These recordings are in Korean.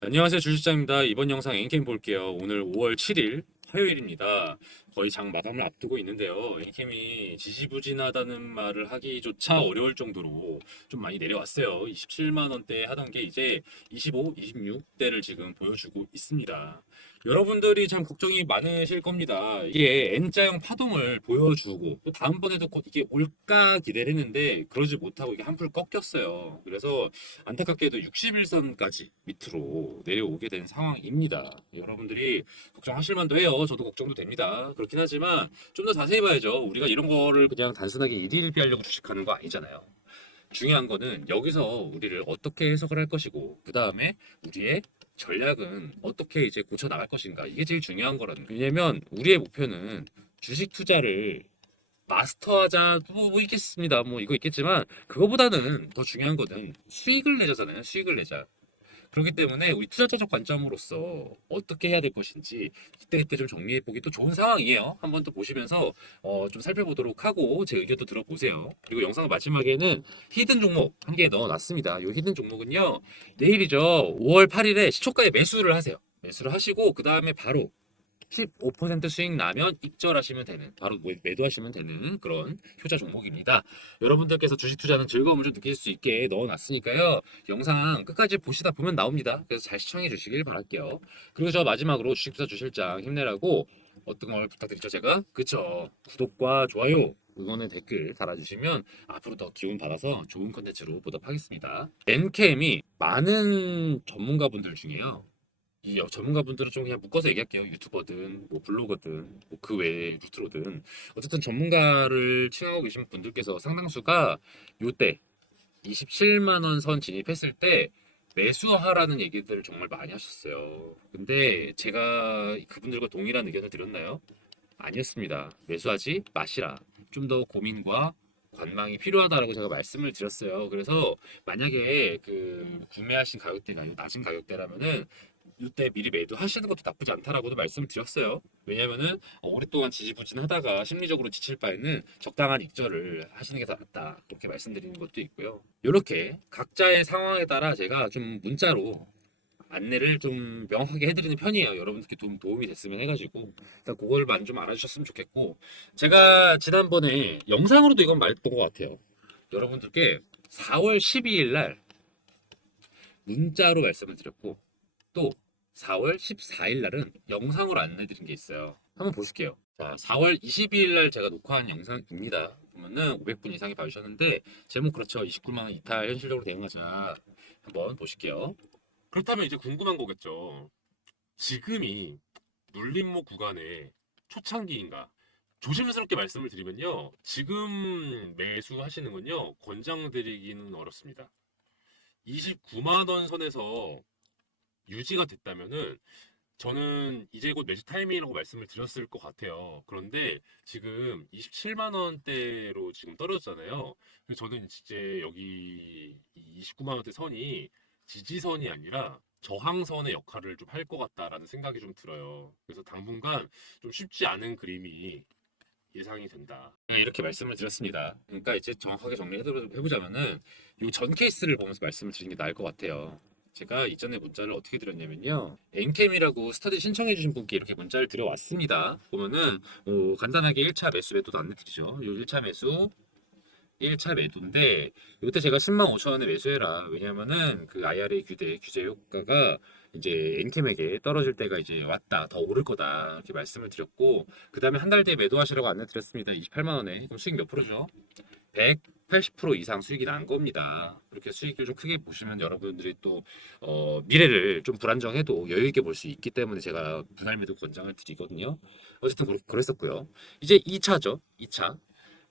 안녕하세요, 주식장입니다. 이번 영상 엔캠 볼게요. 오늘 5월 7일 화요일입니다. 거의 장 마감을 앞두고 있는데요. 엔캠이 지지부진하다는 말을 하기조차 어려울 정도로 좀 많이 내려왔어요. 27만 원대 하던 게 이제 25, 26대를 지금 보여주고 있습니다. 여러분들이 참 걱정이 많으실 겁니다. 이게 N자형 파동을 보여주고 또 다음번에도 곧 이게 올까 기대를 했는데 그러지 못하고 이게 한풀 꺾였어요. 그래서 안타깝게도 61선까지 밑으로 내려오게 된 상황입니다. 여러분들이 걱정하실 만도 해요. 저도 걱정도 됩니다. 그렇긴 하지만 좀 더 자세히 봐야죠. 우리가 이런 거를 그냥 단순하게 일희일비하려고 주식하는 거 아니잖아요. 중요한 거는 여기서 우리를 어떻게 해석을 할 것이고 그 다음에 우리의 전략은 어떻게 이제 고쳐 나갈 것인가, 이게 제일 중요한 거라는 거예요. 왜냐면 우리의 목표는 주식 투자를 마스터하자 뭐 있겠습니다. 뭐 이거 있겠지만 그거보다는 더 중요한 거는 수익을 내자잖아요. 수익을 내자. 그렇기 때문에 우리 투자자적 관점으로서 어떻게 해야 될 것인지 그때그때 좀 정리해 보기 또 좋은 상황이에요. 한번 또 보시면서 좀 살펴보도록 하고 제 의견도 들어보세요. 그리고 영상 마지막에는 히든 종목 한 개 넣어놨습니다. 이 히든 종목은요, 내일이죠. 5월 8일에 시초가에 매수를 하세요. 매수를 하시고 그 다음에 바로 15% 수익 나면 입절하시면 되는, 바로 매도하시면 되는 그런 효자 종목입니다. 여러분들께서 주식 투자는 즐거움을 좀 느낄 수 있게 넣어놨으니까요. 영상 끝까지 보시다 보면 나옵니다. 그래서 잘 시청해 주시길 바랄게요. 그리고 저 마지막으로 주식 투자 주실장 힘내라고 어떤 걸 부탁드리죠, 제가? 그쵸? 구독과 좋아요, 응원의 댓글 달아주시면 앞으로 더 기운 받아서 좋은 컨텐츠로 보답하겠습니다. 엔캠이 많은 전문가분들 중에요, 이 전문가분들은 좀 그냥 묶어서 얘기할게요. 유튜버든 뭐 블로거든 뭐 그 외에 루트로든 어쨌든 전문가를 칭하고 계신 분들께서 상당수가 요때 27만 원 선 진입했을 때 매수하라는 얘기들을 정말 많이 하셨어요. 근데 제가 그분들과 동일한 의견을 드렸나요? 아니었습니다. 매수하지 마시라. 좀 더 고민과 관망이 필요하다라고 제가 말씀을 드렸어요. 그래서 만약에 그 구매하신 가격대가 낮은 가격대라면은 이때 미리 매도하시는 것도 나쁘지 않다라고도 말씀을 드렸어요. 왜냐면은 오랫동안 지지부진하다가 심리적으로 지칠 바에는 적당한 익절을 하시는 게 더 낫다, 그렇게 말씀드리는 것도 있고요. 이렇게 각자의 상황에 따라 제가 좀 문자로 안내를 좀 명확하게 해드리는 편이에요. 여러분들께 좀 도움이 됐으면 해가지고 일단 그걸만 좀 알아주셨으면 좋겠고, 제가 지난번에 영상으로도 이건 말했던 것 같아요. 여러분들께 4월 12일 날 문자로 말씀을 드렸고 또 4월 14일 날은 영상으로 안내드린 게 있어요. 한번 보실게요. 자, 4월 22일 날 제가 녹화한 영상입니다. 보면은 500분 이상이 봐주셨는데 제목 그렇죠. 29만 원 이탈 현실적으로 대응하자. 한번 보실게요. 그렇다면 이제 궁금한 거겠죠. 지금이 눌림목 구간의 초창기인가? 조심스럽게 말씀을 드리면요, 지금 매수하시는 건요 권장드리기는 어렵습니다. 29만 원 선에서 유지가 됐다면은 저는 이제 곧 매수 타이밍이라고 말씀을 드렸을 것 같아요. 그런데 지금 27만 원대로 지금 떨어졌잖아요. 그래서 저는 이제 여기 29만 원대 선이 지지선이 아니라 저항선의 역할을 좀 할 것 같다라는 생각이 좀 들어요. 그래서 당분간 좀 쉽지 않은 그림이 예상이 된다, 이렇게 말씀을 드렸습니다. 그러니까 이제 정확하게 정리해보자면은 이 전 케이스를 보면서 말씀을 드리는 게 나을 것 같아요. 제가 이전에 문자를 어떻게 드렸냐면요, 엔캠이라고 스터디 신청해주신 분께 이렇게 문자를 드려왔습니다. 보면은 간단하게 1차 매수 매도도 안내드리죠. 요 1차 매수 1차 매도인데 이때 제가 10만 5천 원에 매수해라. 왜냐면은 그 IRA 규제 효과가 이제 엔캠에게 떨어질 때가 이제 왔다, 더 오를 거다, 이렇게 말씀을 드렸고, 그 다음에 한 달 뒤에 매도하시라고 안내 드렸습니다. 28만 원에. 그럼 수익 몇 프로죠? 180% 이상 수익이 난 겁니다. 그렇게 수익을 좀 크게 보시면 여러분들이 또 미래를 좀 불안정해도 여유 있게 볼 수 있기 때문에 제가 분할 매도 권장을 드리거든요. 어쨌든 그랬었고요. 이제 2차죠. 2차.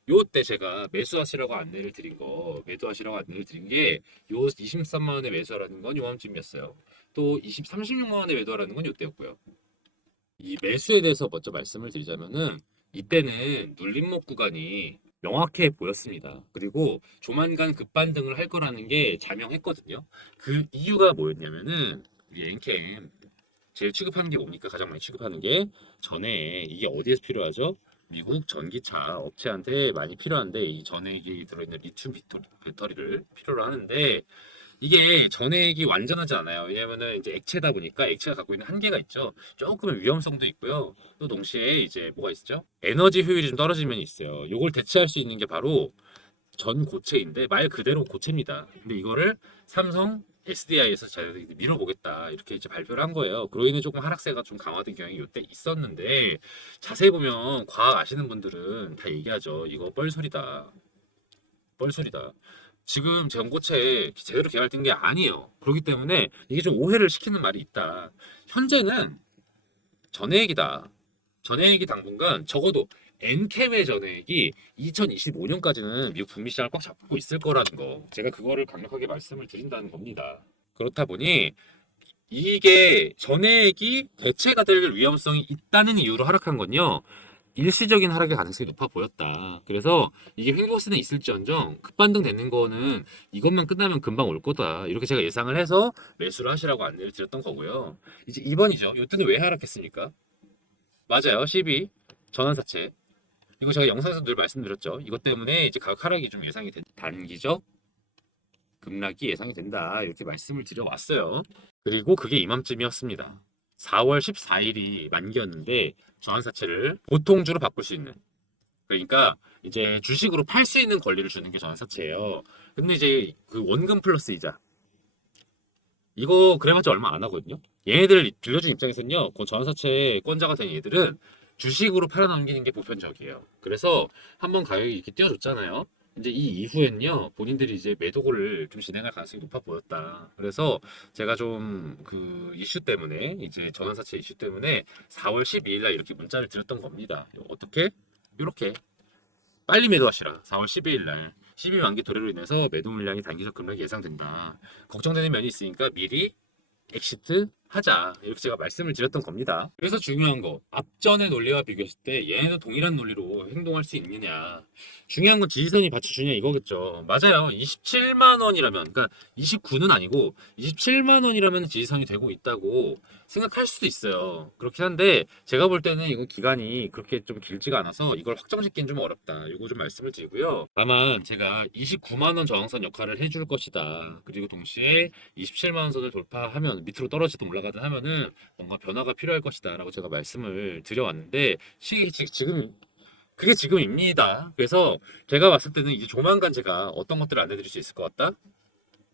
요때 제가 매수하시라고 안내를 드린 거, 매도하시라고 안내를 드린 게 요 23만 원에 매수하라는 건 요맘쯤이었어요. 또 36만 원에 매도하라는 건 요때였고요. 이 매수에 대해서 먼저 말씀을 드리자면은 이때는 눌림목 구간이 명확해 보였습니다. 그리고 조만간 급반등을 할 거라는 게 자명했거든요. 그 이유가 뭐였냐면은 우리 엔캠 제일 취급하는 게 뭡니까? 가장 많이 취급하는 게 전에 이게 어디에서 필요하죠? 미국 전기차 업체한테 많이 필요한데 이 전에 이게 들어있는 리튬 배터리를 필요로 하는데 이게 전액이 완전하지 않아요. 왜냐면은 이제 액체다 보니까 액체가 갖고 있는 한계가 있죠. 조금의 위험성도 있고요. 또 동시에 이제 뭐가 있죠? 에너지 효율이 좀 떨어지는 면이 있어요. 요걸 대체할 수 있는 게 바로 전 고체인데 말 그대로 고체입니다. 근데 이거를 삼성 SDI에서 잘 밀어보겠다 이렇게 이제 발표를 한 거예요. 그로 인해 조금 하락세가 좀 강화된 경향이 이때 있었는데 자세히 보면 과학 아시는 분들은 다 얘기하죠. 이거 뻘소리다. 뻘소리다. 지금 전고체 제대로 개발된 게 아니에요. 그렇기 때문에 이게 좀 오해를 시키는 말이 있다. 현재는 전해액이다. 전해액이 당분간 적어도 엔캠의 전해액이 2025년까지는 미국 북미 시장을 꽉 잡고 있을 거라는 거. 제가 그거를 강력하게 말씀을 드린다는 겁니다. 그렇다 보니 이게 전해액이 대체가 될 위험성이 있다는 이유로 하락한 건요. 일시적인 하락의 가능성이 높아 보였다. 그래서 이게 횡보세는 있을지언정 급반등 되는 거는 이것만 끝나면 금방 올 거다. 이렇게 제가 예상을 해서 매수를 하시라고 안내를 드렸던 거고요. 이제 2번이죠. 이때는 왜 하락했습니까? 맞아요. 12 전환사채. 이거 제가 영상에서 늘 말씀드렸죠. 이것 때문에 이제 가격 하락이 좀 예상이 된 단기적 급락이 예상이 된다. 이렇게 말씀을 드려왔어요. 그리고 그게 이맘쯤이었습니다. 4월 14일이 만기였는데 전환사채를 보통주로 바꿀 수 있는, 그러니까 이제 주식으로 팔 수 있는 권리를 주는 게 전환사채예요. 근데 이제 그 원금 플러스 이자 이거 그래봤자 얼마 안 하거든요. 얘네들 빌려준 입장에서는요, 그 전환사채 권자가 된 얘들은 주식으로 팔아넘기는 게 보편적이에요. 그래서 한번 가격이 이렇게 뛰어줬잖아요. 이제 이 이후엔요, 본인들이 이제 매도를 좀 진행할 가능성이 높아 보였다. 그래서 제가 좀 그 이슈 때문에, 이제 전환사채 이슈 때문에 4월 12일 날 이렇게 문자를 드렸던 겁니다. 어떻게? 이렇게 빨리 매도하시라. 4월 12일 날 12 만기 도래로 인해서 매도 물량이 단기적 급락이 예상된다. 걱정되는 면이 있으니까 미리 엑시트 하자. 이렇게 제가 말씀을 드렸던 겁니다. 그래서 중요한 거, 앞전의 논리와 비교했을 때 얘네도 동일한 논리로 행동할 수 있느냐. 중요한 건 지지선이 받쳐주냐 이거겠죠. 맞아요. 27만 원이라면, 그러니까 29는 아니고 27만 원이라면 지지선이 되고 있다고 생각할 수도 있어요. 그렇긴 한데 제가 볼 때는 이거 기간이 그렇게 좀 길지가 않아서 이걸 확정짓기는 좀 어렵다. 이거 좀 말씀을 드리고요. 다만 제가 29만 원 저항선 역할을 해줄 것이다. 그리고 동시에 27만 원 선을 돌파하면 밑으로 떨어지든 올라가든 하면은 뭔가 변화가 필요할 것이다 라고 제가 말씀을 드려왔는데 시기 지금 그게 지금입니다. 그래서 제가 봤을 때는 이제 조만간 제가 어떤 것들을 안내드릴 수 있을 것 같다?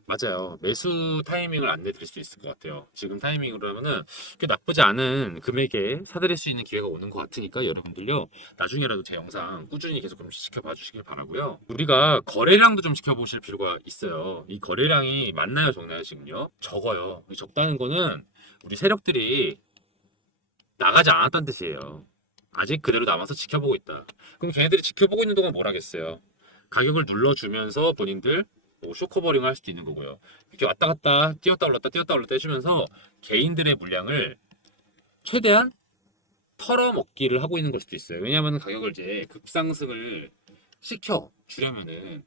맞아요. 매수 타이밍을 안내드릴 수 있을 것 같아요. 지금 타이밍으로 하면은 꽤 나쁘지 않은 금액에 사들일 수 있는 기회가 오는 것 같으니까 여러분들요, 나중에라도 제 영상 꾸준히 계속 좀 지켜봐 주시길 바라고요. 우리가 거래량도 좀 지켜보실 필요가 있어요. 이 거래량이 많나요, 적나요? 지금요? 적어요. 이 적다는 거는 우리 세력들이 나가지 않았다는 뜻이에요. 아직 그대로 남아서 지켜보고 있다. 그럼 걔네들이 지켜보고 있는 동안 뭘 하겠어요? 가격을 눌러주면서 본인들 뭐 쇼커버링을 할 수도 있는 거고요. 이렇게 왔다 갔다 뛰었다 올랐다 해주면서 개인들의 물량을 최대한 털어먹기를 하고 있는 걸 수도 있어요. 왜냐하면 가격을 이제 급상승을 시켜 주려면은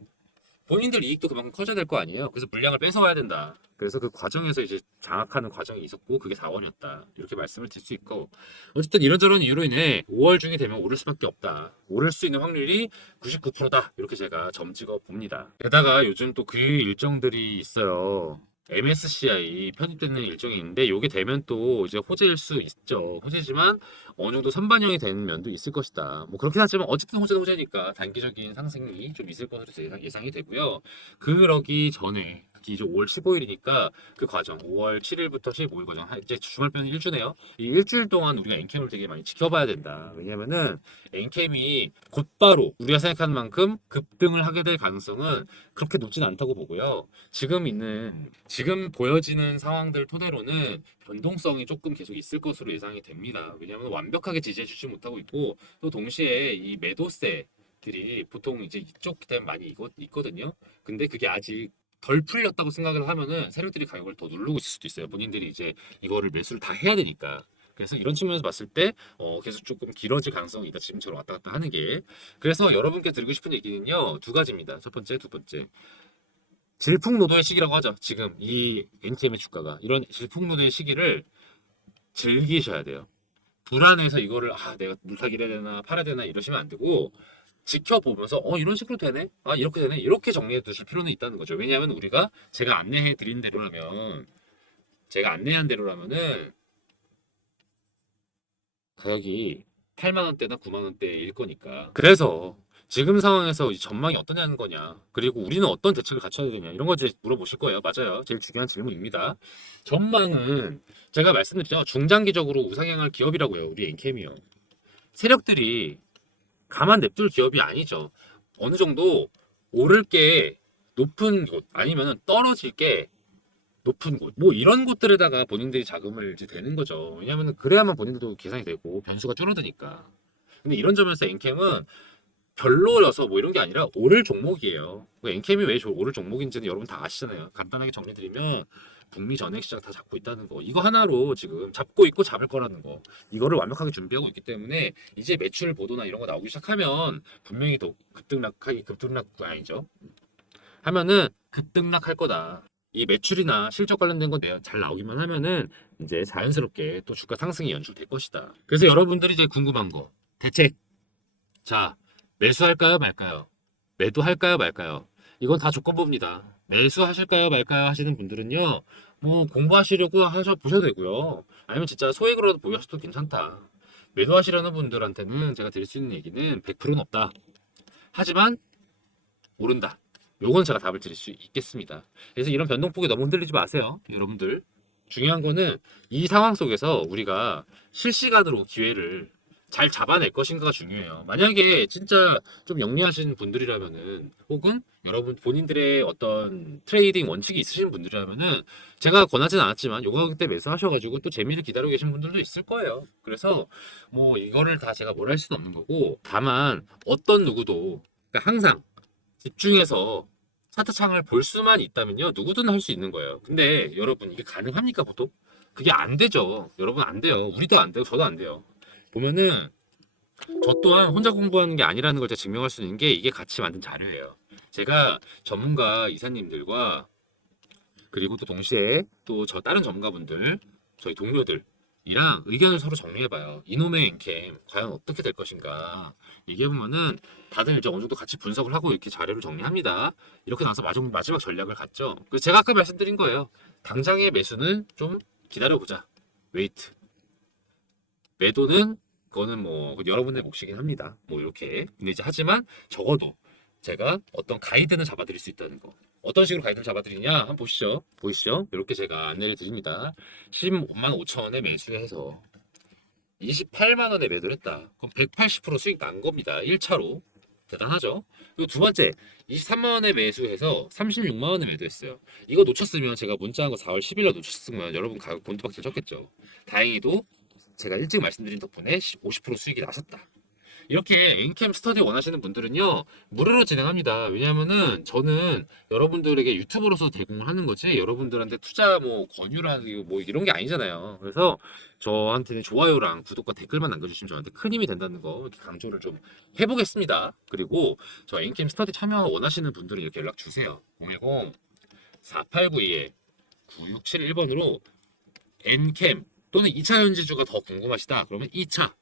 본인들 이익도 그만큼 커져야 될 거 아니에요. 그래서 물량을 뺏어와야 된다. 그래서 그 과정에서 이제 장악하는 과정이 있었고 그게 4월이었다. 이렇게 말씀을 드릴 수 있고, 어쨌든 이런저런 이유로 인해 5월 중이 되면 오를 수밖에 없다. 오를 수 있는 확률이 99%다. 이렇게 제가 점찍어 봅니다. 게다가 요즘 또 그 일정들이 있어요. MSCI 편입되는 일정이 있는데 요게 되면 또 이제 호재일 수 있죠. 호재지만 어느 정도 선반영이 되는 면도 있을 것이다. 뭐 그렇긴 하지만 어쨌든 호재는 호재니까 단기적인 상승이 좀 있을 것으로 예상이 되고요. 그러기 전에 특히 이제 5월 15일이니까 그 과정, 5월 7일부터 15일 과정, 이제 주말 빼는 일주네요. 이 일주일 동안 우리가 엔캠을 되게 많이 지켜봐야 된다. 왜냐면은 엔캠이 곧바로 우리가 생각하는 만큼 급등을 하게 될 가능성은 그렇게 높진 않다고 보고요. 지금 보여지는 상황들 토대로는 변동성이 조금 계속 있을 것으로 예상이 됩니다. 왜냐하면 완벽하게 지지해주지 못하고 있고, 또 동시에 이 매도세들이 보통 이제 이쪽 때문에 많이 있거든요. 근데 그게 아직 덜 풀렸다고 생각을 하면은 세력들이 가격을 더 누르고 있을 수도 있어요. 본인들이 이제 이거를 매수를 다 해야 되니까. 그래서 이런 측면에서 봤을 때 계속 조금 길어질 가능성이 있다. 지금처럼 왔다 갔다 하는 게. 그래서 여러분께 드리고 싶은 얘기는요, 두 가지입니다. 첫 번째, 두 번째. 질풍노도의 시기라고 하죠. 지금 이 NTM의 주가가 이런 질풍노도의 시기를 즐기셔야 돼요. 불안해서 이거를 내가 물타기를 해야 되나 팔아야 되나 이러시면 안 되고, 지켜보면서 이런 식으로 되네? 아 이렇게 되네? 이렇게 정리해 두실 필요는 있다는 거죠. 왜냐하면 우리가 제가 안내해 드린 대로라면 제가 안내한 대로라면은 가격이 8만 원대나 9만 원대일 거니까. 그래서 지금 상황에서 이 전망이 어떠냐는 거냐. 그리고 우리는 어떤 대책을 갖춰야 되냐. 이런 거 이제 물어보실 거예요. 맞아요. 제일 중요한 질문입니다. 전망은 제가 말씀드렸죠. 중장기적으로 우상향할 기업이라고요. 우리 엔캠이요. 세력들이 가만 냅둘 기업이 아니죠. 어느 정도 오를 게 높은 곳 아니면 떨어질 게 높은 곳, 뭐 이런 곳들에다가 본인들이 자금을 이제 대는 거죠. 왜냐하면 그래야만 본인들도 계산이 되고 변수가 줄어드니까. 근데 이런 점에서 엔캠은 별로여서 뭐 이런 게 아니라 오를 종목이에요. 엔캠이 왜 오를 종목인지는 여러분 다 아시잖아요. 간단하게 정리드리면 북미 전액 시장 다 잡고 있다는 거. 이거 하나로 지금 잡고 있고 잡을 거라는 거. 이거를 완벽하게 준비하고 있기 때문에 이제 매출 보도나 이런 거 나오기 시작하면 분명히 더 급등락 아니죠. 하면은 급등락할 거다. 이 매출이나 실적 관련된 건 내가 잘 나오기만 하면은 이제 자연스럽게 또 주가 상승이 연출될 것이다. 그래서 여러분들이 이제 궁금한 거 대책. 자, 매수할까요 말까요? 매도할까요 말까요? 이건 다 조건부입니다. 매수하실까요 말까요 하시는 분들은요, 뭐 공부하시려고 보셔도 되고요. 아니면 진짜 소액으로도 보유하셔도 괜찮다. 매도하시려는 분들한테는 제가 드릴 수 있는 얘기는 100%는 없다. 하지만 오른다. 요건 제가 답을 드릴 수 있겠습니다. 그래서 이런 변동폭에 너무 흔들리지 마세요. 여러분들. 중요한 거는 이 상황 속에서 우리가 실시간으로 기회를 잘 잡아낼 것인가가 중요해요. 만약에 진짜 좀 영리하신 분들이라면은 혹은 여러분 본인들의 어떤 트레이딩 원칙이 있으신 분들이라면은 제가 권하진 않았지만 요거 그때 매수하셔가지고 또 재미를 기다리고 계신 분들도 있을 거예요. 그래서 뭐 이거를 다 제가 뭘 할 수는 없는 거고, 다만 어떤 누구도 그러니까 항상 집중해서 차트창을 볼 수만 있다면요 누구든 할 수 있는 거예요. 근데 여러분 이게 가능합니까 보통? 그게 안 되죠. 여러분 안 돼요. 우리도 안 돼요. 저도 안 돼요. 보면은 저 또한 혼자 공부하는 게 아니라는 걸 제가 증명할 수 있는 게 이게 같이 만든 자료예요. 제가 전문가 이사님들과 그리고 또 동시에 또 저 다른 전문가분들, 저희 동료들이랑 의견을 서로 정리해봐요. 이놈의 엔캠 과연 어떻게 될 것인가 얘기해보면은 다들 이제 어느 정도 같이 분석을 하고 이렇게 자료를 정리합니다. 이렇게 나서 마지막 전략을 갖죠. 그래서 제가 아까 말씀드린 거예요. 당장의 매수는 좀 기다려보자. 웨이트. 매도는 그거는 뭐 여러분의 몫이긴 합니다. 뭐 이렇게. 근데 이제 하지만 적어도 제가 어떤 가이드는 잡아드릴 수 있다는 거. 어떤 식으로 가이드를 잡아드리냐 한번 보시죠. 보이시죠? 이렇게 제가 안내를 드립니다. 15만 5천 원에 매수해서 28만 원에 매도를 했다. 그럼 180% 수익 난 겁니다. 1차로. 대단하죠? 그리고 두 번째, 23만 원에 매수해서 36만 원에 매도했어요. 이거 놓쳤으면 제가 문자한 거 4월 10일에 놓쳤으면 여러분 가격 곤두박질 쳤겠죠. 다행히도 제가 일찍 말씀드린 덕분에 50% 수익이 나셨다. 이렇게 엔캠 스터디 원하시는 분들은요 무료로 진행합니다. 왜냐하면은 저는 여러분들에게 유튜브로서 제공을 하는 거지 여러분들한테 투자 뭐 권유를 하고 뭐 이런 게 아니잖아요. 그래서 저한테는 좋아요랑 구독과 댓글만 남겨주시면 저한테 큰 힘이 된다는 거 이렇게 강조를 좀 해보겠습니다. 그리고 저 엔캠 스터디 참여 원하시는 분들은 이렇게 연락 주세요. 010-4892-9671번으로 엔캠 또는 2차 현지주가 더 궁금하시다 그러면 2차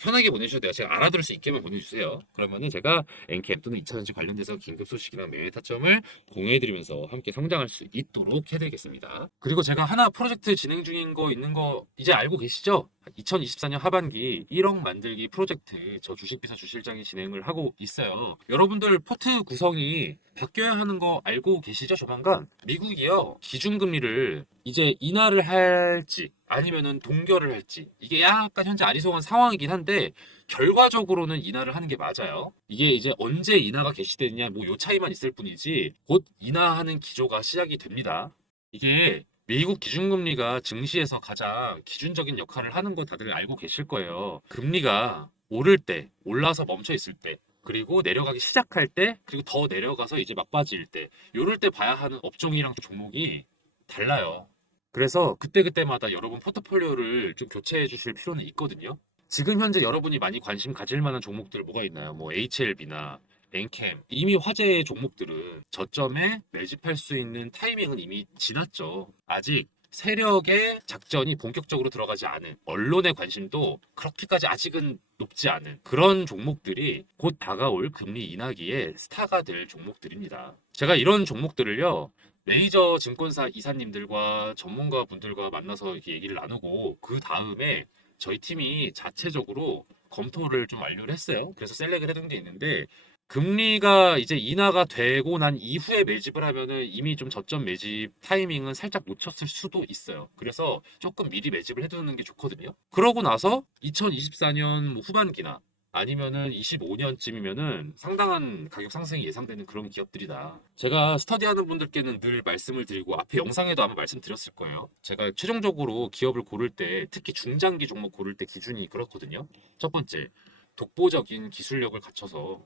편하게 보내주셔도 돼요. 제가 알아들을 수 있게만 보내주세요. 그러면은 제가 엔캠 또는 2차전지 관련돼서 긴급 소식이나 매매 타점을 공유해드리면서 함께 성장할 수 있도록 해드리겠습니다. 그리고 제가 하나 프로젝트 진행 중인 거 있는 거 이제 알고 계시죠? 2024년 하반기 1억 만들기 프로젝트 저 주식비서 주실장이 진행을 하고 있어요. 여러분들 포트 구성이 바뀌어야 하는 거 알고 계시죠? 조만간 미국이요 기준금리를 이제 인하를 할지 아니면은 동결을 할지 이게 약간 현재 아리송한 상황이긴 한데 결과적으로는 인하를 하는 게 맞아요. 이게 이제 언제 인하가 개시되느냐 뭐 요 차이만 있을 뿐이지 곧 인하하는 기조가 시작이 됩니다. 이게 미국 기준금리가 증시에서 가장 기준적인 역할을 하는 거 다들 알고 계실 거예요. 금리가 오를 때, 올라서 멈춰 있을 때, 그리고 내려가기 시작할 때, 그리고 더 내려가서 이제 막바지일 때, 요럴 때 봐야 하는 업종이랑 종목이 달라요. 그래서 그때그때마다 여러분 포트폴리오를 좀 교체해 주실 필요는 있거든요. 지금 현재 여러분이 많이 관심 가질 만한 종목들 뭐가 있나요? 뭐 HLB나 엔캠 이미 화제의 종목들은 저점에 매집할 수 있는 타이밍은 이미 지났죠. 아직 세력의 작전이 본격적으로 들어가지 않은, 언론의 관심도 그렇게까지 아직은 높지 않은 그런 종목들이 곧 다가올 금리 인하기에 스타가 될 종목들입니다. 제가 이런 종목들을요, 메이저 증권사 이사님들과 전문가분들과 만나서 이렇게 얘기를 나누고 그 다음에 저희 팀이 자체적으로 검토를 좀 완료를 했어요. 그래서 셀렉을 해둔 게 있는데, 금리가 이제 인하가 되고 난 이후에 매집을 하면은 이미 좀 저점 매집 타이밍은 살짝 놓쳤을 수도 있어요. 그래서 조금 미리 매집을 해두는 게 좋거든요. 그러고 나서 2024년 후반기나 아니면은 25년쯤이면은 상당한 가격 상승이 예상되는 그런 기업들이다. 제가 스터디하는 분들께는 늘 말씀을 드리고 앞에 영상에도 아마 말씀드렸을 거예요. 제가 최종적으로 기업을 고를 때, 특히 중장기 종목 고를 때 기준이 그렇거든요. 첫 번째, 독보적인 기술력을 갖춰서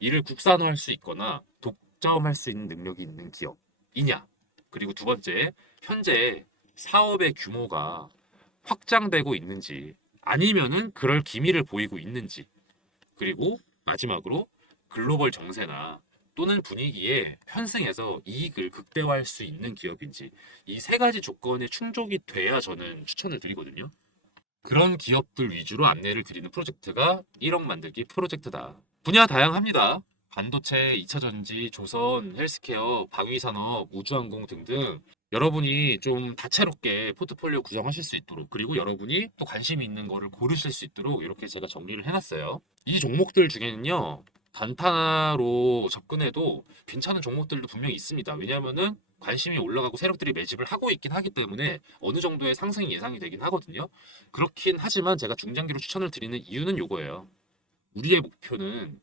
이를 국산화할 수 있거나 독점할 수 있는 능력이 있는 기업이냐. 그리고 두 번째, 현재 사업의 규모가 확장되고 있는지, 아니면은 그럴 기미를 보이고 있는지, 그리고 마지막으로 글로벌 정세나 또는 분위기에 편승해서 이익을 극대화할 수 있는 기업인지, 이 세 가지 조건에 충족이 돼야 저는 추천을 드리거든요. 그런 기업들 위주로 안내를 드리는 프로젝트가 1억 만들기 프로젝트다. 분야 다양합니다. 반도체, 2차전지, 조선, 헬스케어, 방위산업, 우주항공 등등, 여러분이 좀 다채롭게 포트폴리오 구성하실 수 있도록, 그리고 여러분이 또 관심이 있는 거를 고르실 수 있도록 이렇게 제가 정리를 해놨어요. 이 종목들 중에는요, 단타로 접근해도 괜찮은 종목들도 분명히 있습니다. 왜냐하면은 관심이 올라가고 세력들이 매집을 하고 있긴 하기 때문에 어느 정도의 상승이 예상이 되긴 하거든요. 그렇긴 하지만 제가 중장기로 추천을 드리는 이유는 요거예요. 우리의 목표는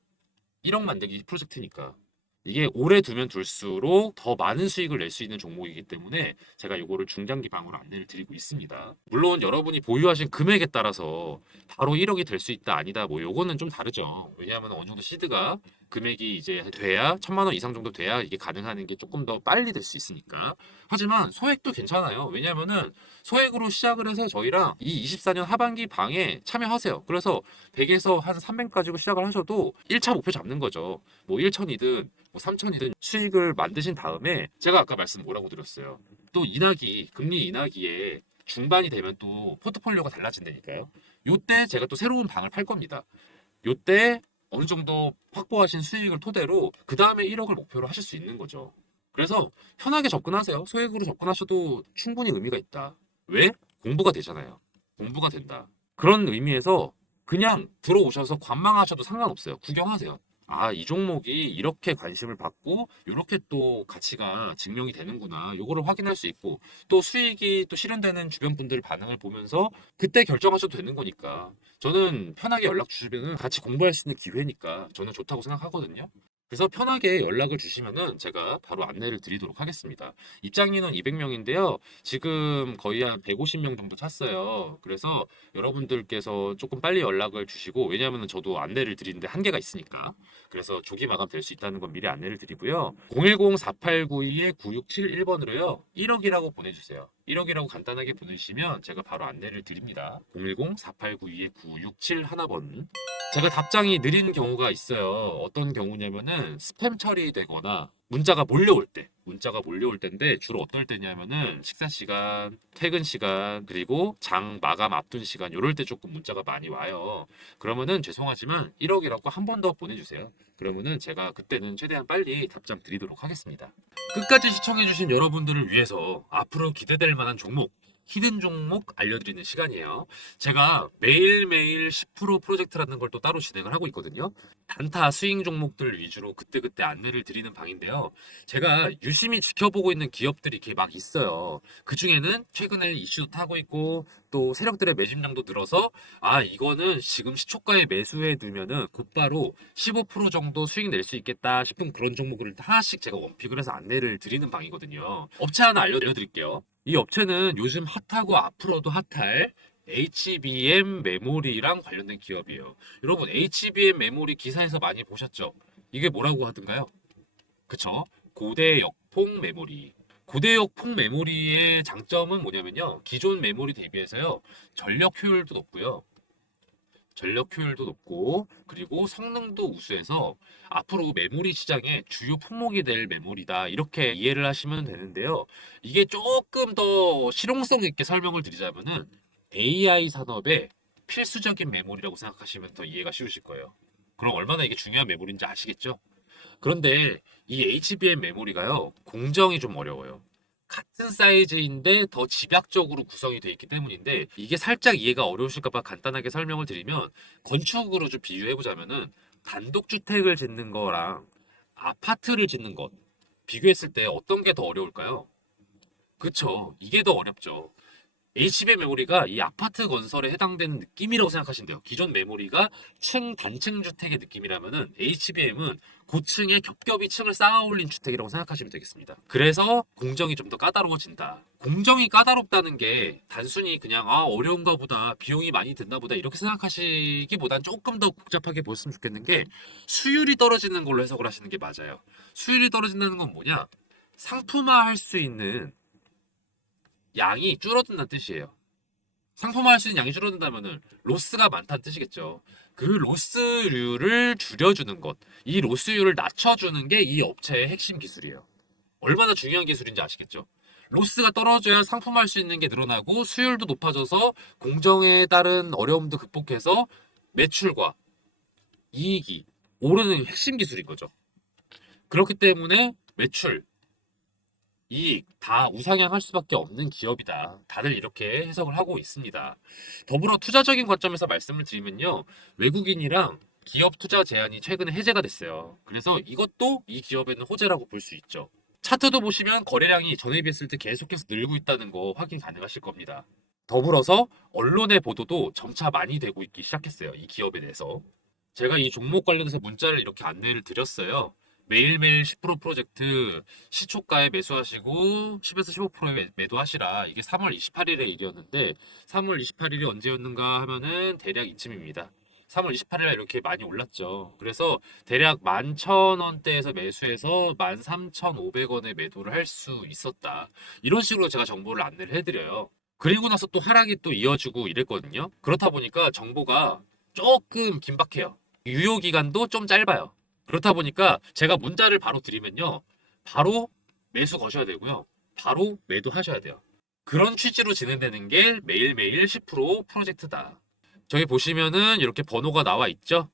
1억 만들기 프로젝트니까 이게 오래 두면 둘수록 더 많은 수익을 낼 수 있는 종목이기 때문에 제가 이거를 중장기 방으로 안내를 드리고 있습니다. 물론 여러분이 보유하신 금액에 따라서 바로 1억이 될 수 있다 아니다, 뭐 요거는 좀 다르죠. 왜냐하면 어느 정도 시드가 금액이 이제 돼야 1,000만 원 이상 정도 돼야 이게 가능한 게 조금 더 빨리 될 수 있으니까. 하지만 소액도 괜찮아요. 왜냐하면은 소액으로 시작을 해서 저희랑 이 24년 하반기 방에 참여하세요. 그래서 100에서 한 300 가지고 시작을 하셔도 1차 목표 잡는 거죠. 뭐 1천이든 뭐 3천이든 수익을 만드신 다음에, 제가 아까 말씀 뭐라고 드렸어요. 또 인하기, 금리 인하기에 중반이 되면 또 포트폴리오가 달라진다니까요. 요때 제가 또 새로운 방을 팔 겁니다. 요때 어느 정도 확보하신 수익을 토대로 그 다음에 1억을 목표로 하실 수 있는 거죠. 그래서 편하게 접근하세요. 소액으로 접근하셔도 충분히 의미가 있다. 왜? 공부가 되잖아요. 공부가 된다. 그런 의미에서 그냥 들어오셔서 관망하셔도 상관없어요. 구경하세요. 아, 이 종목이 이렇게 관심을 받고 이렇게 또 가치가 증명이 되는구나. 요거를 확인할 수 있고, 또 수익이 또 실현되는 주변 분들 반응을 보면서 그때 결정하셔도 되는 거니까. 저는 편하게 연락 주시면은 같이 공부할 수 있는 기회니까 저는 좋다고 생각하거든요. 그래서 편하게 연락을 주시면은 제가 바로 안내를 드리도록 하겠습니다. 입장 인원 200명인데요. 지금 거의 한 150명 정도 찼어요. 그래서 여러분들께서 조금 빨리 연락을 주시고, 왜냐하면 저도 안내를 드리는데 한계가 있으니까. 그래서 조기 마감 될 수 있다는 건 미리 안내를 드리고요. 010-4892-9671번으로요. 1억이라고 보내주세요. 1억이라고 간단하게 보내주시면 제가 바로 안내를 드립니다. 010-4892-9671번. 제가 답장이 느린 경우가 있어요. 어떤 경우냐면은 스팸 처리되거나 문자가 몰려올 때인데, 주로 어떨 때냐면은 식사 시간, 퇴근 시간, 그리고 장 마감 앞둔 시간, 요럴 때 조금 문자가 많이 와요. 그러면은 죄송하지만 1억이라고 한 번 더 보내주세요. 그러면은 제가 그때는 최대한 빨리 답장 드리도록 하겠습니다. 끝까지 시청해주신 여러분들을 위해서 앞으로 기대될 만한 종목, 히든 종목 알려드리는 시간이에요. 제가 매일매일 10% 프로젝트라는 걸 또 따로 진행을 하고 있거든요. 단타 스윙 종목들 위주로 그때그때 안내를 드리는 방인데요. 제가 유심히 지켜보고 있는 기업들이 이렇게 막 있어요. 그 중에는 최근에 이슈도 타고 있고 또 세력들의 매집량도 늘어서, 아, 이거는 지금 시초가에 매수해 두면은 곧바로 15% 정도 수익 낼 수 있겠다 싶은 그런 종목을 하나씩 제가 원픽을 해서 안내를 드리는 방이거든요. 업체 하나 알려드릴게요. 이 업체는 요즘 핫하고 앞으로도 핫할 HBM 메모리랑 관련된 기업이에요. 여러분, HBM 메모리 기사에서 많이 보셨죠? 이게 뭐라고 하던가요? 그쵸? 고대역폭 메모리. 고대역폭 메모리의 장점은 뭐냐면요, 기존 메모리 대비해서요, 전력 효율도 높고요, 전력 효율도 높고 그리고 성능도 우수해서 앞으로 메모리 시장의 주요 품목이 될 메모리다 이렇게 이해를 하시면 되는데요. 이게 조금 더 실용성 있게 설명을 드리자면은 AI 산업의 필수적인 메모리라고 생각하시면 더 이해가 쉬우실 거예요. 그럼 얼마나 이게 중요한 메모리인지 아시겠죠? 그런데 이 HBM 메모리가요, 공정이 좀 어려워요. 같은 사이즈인데 더 집약적으로 구성이 되어 있기 때문인데 이게 살짝 이해가 어려우실까 봐 간단하게 설명을 드리면 건축으로 좀 비유해 보자면은 단독주택을 짓는 거랑 아파트를 짓는 것 비교했을 때 어떤 게 더 어려울까요? 그쵸. 이게 더 어렵죠. HBM 메모리가 이 아파트 건설에 해당되는 느낌이라고 생각하시면 돼요. 기존 메모리가 단층 주택의 느낌이라면은 HBM은 고층에 겹겹이 층을 쌓아 올린 주택이라고 생각하시면 되겠습니다. 그래서 공정이 좀 더 까다로워진다. 공정이 까다롭다는 게 단순히 그냥 어려운가 보다, 비용이 많이 든다 보다 이렇게 생각하시기보단 조금 더 복잡하게 보셨으면 좋겠는 게 수율이 떨어지는 걸로 해석을 하시는 게 맞아요. 수율이 떨어진다는 건 뭐냐? 상품화할 수 있는 양이 줄어든다는 뜻이에요. 상품화할 수 있는 양이 줄어든다면은 로스가 많다는 뜻이겠죠. 그 로스율을 줄여주는 것, 이 로스율을 낮춰주는 게 이 업체의 핵심 기술이에요. 얼마나 중요한 기술인지 아시겠죠? 로스가 떨어져야 상품화할 수 있는 게 늘어나고 수율도 높아져서 공정에 따른 어려움도 극복해서 매출과 이익이 오르는 핵심 기술인 거죠. 그렇기 때문에 매출, 이익 다 우상향할 수밖에 없는 기업이다. 다들 이렇게 해석을 하고 있습니다. 더불어 투자적인 관점에서 말씀을 드리면요. 외국인이랑 기업 투자 제한이 최근에 해제가 됐어요. 그래서 이것도 이 기업에는 호재라고 볼 수 있죠. 차트도 보시면 거래량이 전에 비했을 때 계속해서 늘고 있다는 거 확인 가능하실 겁니다. 더불어서 언론의 보도도 점차 많이 되고 있기 시작했어요. 이 기업에 대해서. 제가 이 종목 관련해서 문자를 이렇게 안내를 드렸어요. 매일매일 10% 프로젝트 시초가에 매수하시고 10에서 15%에 매도하시라. 이게 3월 28일의 일이었는데 3월 28일이 언제였는가 하면은 대략 이쯤입니다. 3월 28일에 이렇게 많이 올랐죠. 그래서 대략 11,000원대에서 매수해서 13,500원에 매도를 할 수 있었다. 이런 식으로 제가 정보를 안내를 해드려요. 그리고 나서 또 하락이 또 이어지고 이랬거든요. 그렇다 보니까 정보가 조금 긴박해요. 유효 기간도 좀 짧아요. 그렇다 보니까 제가 문자를 바로 드리면요. 바로 매수 거셔야 되고요. 바로 매도하셔야 돼요. 그런 취지로 진행되는 게 매일매일 10% 프로젝트다. 저기 보시면은 이렇게 번호가 나와 있죠?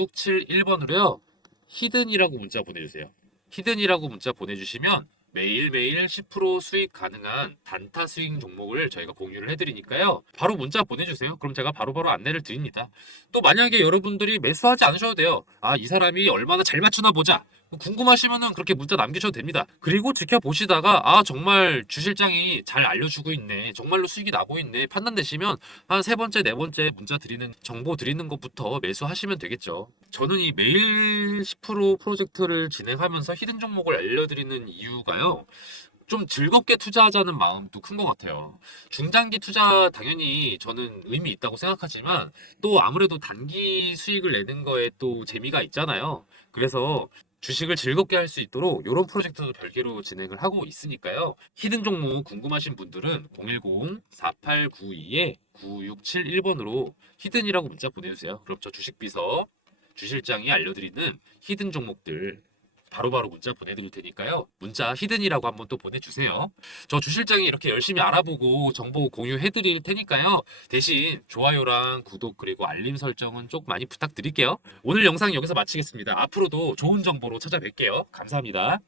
010-4892-9671번으로요. 히든이라고 문자 보내주세요. 히든이라고 문자 보내주시면 매일매일 10% 수익 가능한 단타 스윙 종목을 저희가 공유를 해드리니까요. 바로 문자 보내주세요. 그럼 제가 바로바로 안내를 드립니다. 또 만약에 여러분들이 매수하지 않으셔도 돼요. 이 사람이 얼마나 잘 맞추나 보자. 궁금하시면은 그렇게 문자 남기셔도 됩니다. 그리고 지켜보시다가 정말 주실장이 잘 알려주고 있네. 정말로 수익이 나고 있네. 판단되시면 한 세 번째, 네 번째 문자 드리는 정보 드리는 것부터 매수하시면 되겠죠. 저는 이 매일 10% 프로젝트를 진행하면서 히든 종목을 알려드리는 이유가요. 좀 즐겁게 투자하자는 마음도 큰 것 같아요. 중장기 투자 당연히 저는 의미 있다고 생각하지만 또 아무래도 단기 수익을 내는 거에 또 재미가 있잖아요. 그래서 주식을 즐겁게 할 수 있도록 이런 프로젝트도 별개로 진행을 하고 있으니까요. 히든 종목 궁금하신 분들은 010-4892-9671번으로 히든이라고 문자 보내주세요. 그럼 저 주식비서 주실장이 알려드리는 히든 종목들 바로바로 문자 보내드릴 테니까요. 문자 히든이라고 한번 또 보내주세요. 저 주실장이 이렇게 열심히 알아보고 정보 공유해드릴 테니까요. 대신 좋아요랑 구독 그리고 알림 설정은 꼭 많이 부탁드릴게요. 오늘 영상 여기서 마치겠습니다. 앞으로도 좋은 정보로 찾아뵐게요. 감사합니다.